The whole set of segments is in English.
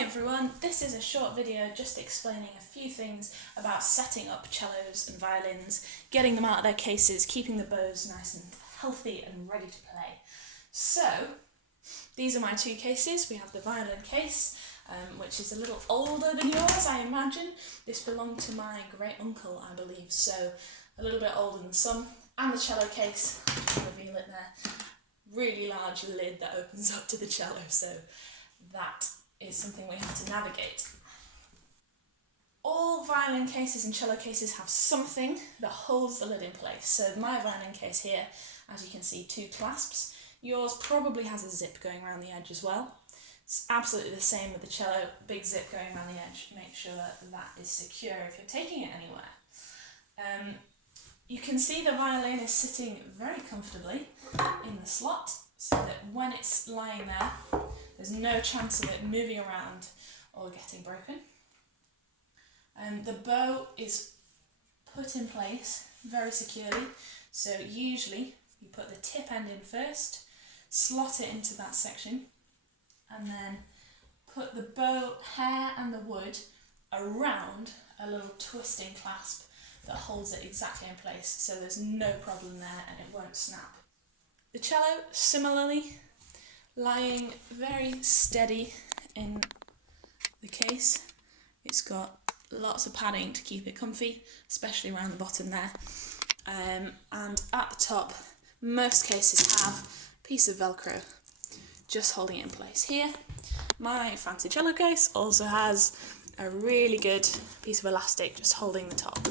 Hi everyone, this is a short video just explaining a few things about setting up cellos and violins, getting them out of their cases, keeping the bows nice and healthy and ready to play. So, these are my two cases. We have the violin case, which is a little older than yours, I imagine. This belonged to my great uncle, I believe, so a little bit older than some. And the cello case, I'll reveal it there. Really large lid that opens up to the cello, so that is something we have to navigate. All violin cases and cello cases have something that holds the lid in place. So my violin case here, as you can see, two clasps. Yours probably has a zip going around the edge as well. It's absolutely the same with the cello, big zip going around the edge. Make sure that is secure if you're taking it anywhere. You can see the violin is sitting very comfortably in the slot, so that when it's lying there, there's no chance of it moving around or getting broken. The bow is put in place very securely, so usually you put the tip end in first, slot it into that section, and then put the bow hair and the wood around a little twisting clasp that holds it exactly in place, so there's no problem there and it won't snap. The cello, similarly, lying very steady in the case. It's got lots of padding to keep it comfy, especially around the bottom there. And at the top, most cases have a piece of Velcro just holding it in place. Here, my fancy cello case also has a really good piece of elastic just holding the top,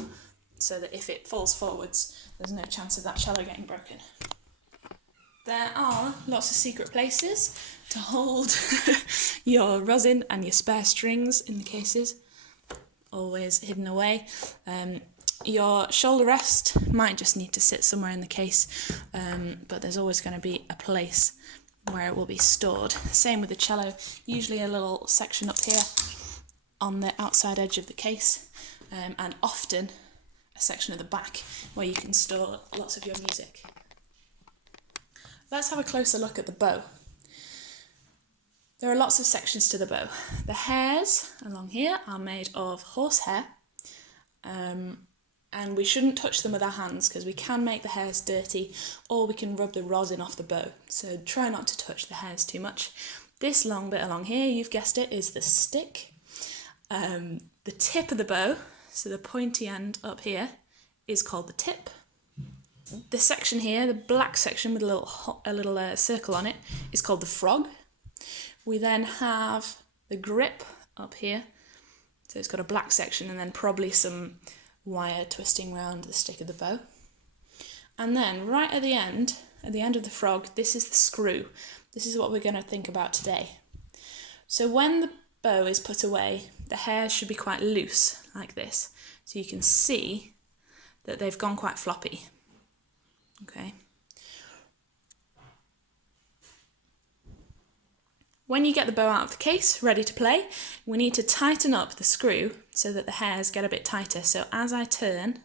so that if it falls forwards, there's no chance of that cello getting broken. There are lots of secret places to hold your rosin and your spare strings in the cases, always hidden away. Your shoulder rest might just need to sit somewhere in the case, but there's always going to be a place where it will be stored. Same with the cello, usually a little section up here on the outside edge of the case, and often a section at the back where you can store lots of your music. Let's have a closer look at the bow. There are lots of sections to the bow. The hairs along here are made of horsehair, and we shouldn't touch them with our hands because we can make the hairs dirty, or we can rub the rosin off the bow, so try not to touch the hairs too much. This long bit along here, you've guessed it, is the stick. The tip of the bow, so the pointy end up here, is called the tip. The section here, the black section with a little circle on it, is called the frog. We then have the grip up here, so it's got a black section and then probably some wire twisting around the stick of the bow. And then right at the end of the frog, this is the screw. This is what we're going to think about today. So when the bow is put away, the hairs should be quite loose, like this. So you can see that they've gone quite floppy. Okay. When you get the bow out of the case, ready to play, we need to tighten up the screw so that the hairs get a bit tighter. So as I turn,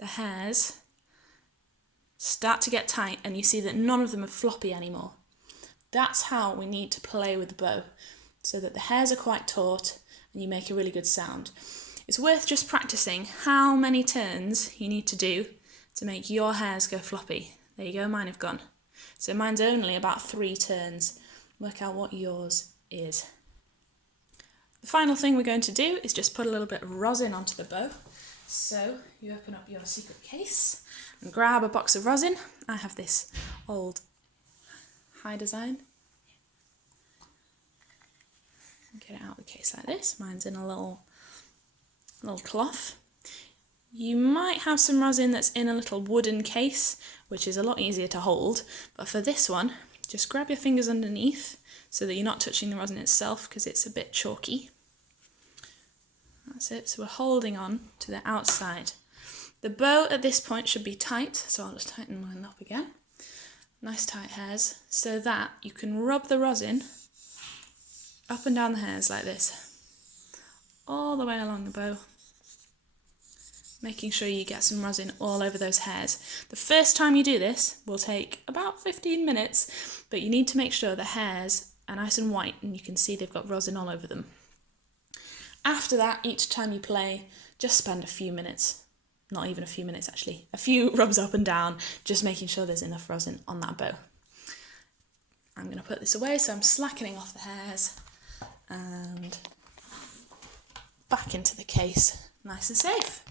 the hairs start to get tight and you see that none of them are floppy anymore. That's how we need to play with the bow, so that the hairs are quite taut and you make a really good sound. It's worth just practicing how many turns you need to do to make your hairs go floppy. There you go, mine have gone. So mine's only about 3 turns. Work out what yours is. The final thing we're going to do is just put a little bit of rosin onto the bow. So you open up your secret case and grab a box of rosin. I have this old high design. Get it out of the case like this. Mine's in a little cloth. You might have some rosin that's in a little wooden case, which is a lot easier to hold, but for this one, just grab your fingers underneath so that you're not touching the rosin itself because it's a bit chalky. That's it, so we're holding on to the outside. The bow at this point should be tight, so I'll just tighten mine up again. Nice tight hairs, so that you can rub the rosin up and down the hairs like this, all the way along the bow, making sure you get some rosin all over those hairs. The first time you do this will take about 15 minutes, but you need to make sure the hairs are nice and white, and you can see they've got rosin all over them. After that, each time you play, just spend a few minutes, not even a few minutes actually, a few rubs up and down, just making sure there's enough rosin on that bow. I'm going to put this away, so I'm slackening off the hairs and back into the case, nice and safe.